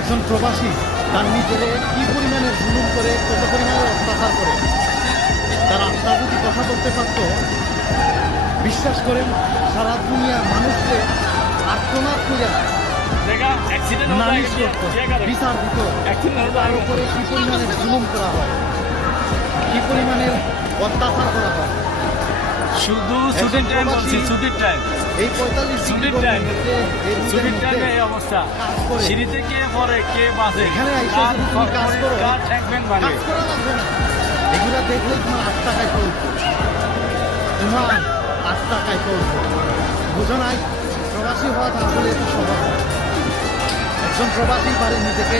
একজন প্রবাসী তার নিজেরে কি পরিমাণে জুলুম করে, কত পরিমাণে অত্যাচার করে, তার আত্মা যদি কথা বলতে পারত, বিশ্বাস করেন সারা দুনিয়ার মানুষকে আর্তনাদ করে নালিশ করত, বিচার দিত তার উপরে কি পরিমাণে জুলুম করা হয়, কি পরিমাণের অত্যাচার করা হয়। শুধু ছুটির টাইম বলছি, ছুটির টাইম, এই 45 ছুটির টাইম, ছুটির টাইমে এই অবস্থা। সিঁড়িতে কে পড়ে, কে বাঁচে, এখানে আইসা যদি তুমি কাজ করো, কার ঠ্যাংব্যাং ভাঙে। কাজ করা লাগবে না, এগুলা দেখলে তোমার আত্মা কাইপা উঠবে, তোমার আত্মা কাইপা উঠবে। বুঝো নাই, প্রবাসী হওয়াটা আসলে একটু সহজ না। একজন প্রবাসী পারে নিজেকে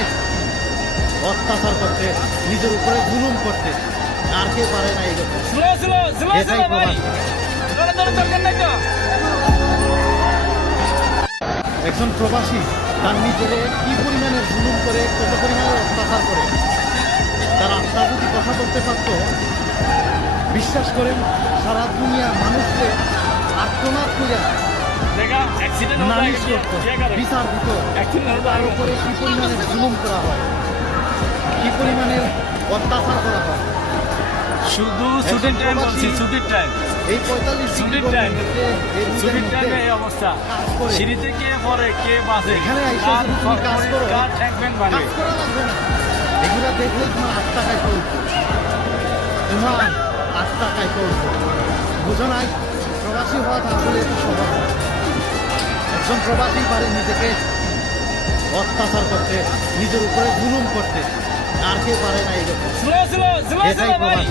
অত্যাচার করতে, নিজের উপরে জুলুম করতে, আর কে পারে না এরকম। এটাই প্রবাসী। একজন প্রবাসী তার নিজেরে কি পরিমাণে জুলুম করে, কত পরিমাণে অত্যাচার করে, তার আত্মা যদি কথা বলতে পারত, বিশ্বাস করেন সারা দুনিয়ার মানুষকে আর্তনাদ করে নালিশ করত, বিচার দিত তার উপরে কি পরিমাণে জুলুম করা হয়, কি পরিমাণের অত্যাচার করা হয়। শুধু ছুটির টাইম বলছি, ছুটির টাইম, এই 45 ছুটির টাইম, ছুটির টাইমে এই অবস্থা। সিঁড়িতে কে পড়ে, কে বাঁচে, এখানে আইসা যদি তুমি কাজ করো, কার ঠ্যাংব্যাং ভাঙে। কাজ করা লাগবে না, এগুলা দেখলে তোমার আত্মা কাইপা উঠবে, তোমার আত্মা কাইপা উঠবে। বুঝো নাই, প্রবাসী হওয়াটা আসলে একটু সহজ না। একজন প্রবাসী পারে নিজেকে অত্যাচার করতে, নিজের উপরে জুলুম করতে, আর কে পারে না এরকম। এটাই প্রবাসী।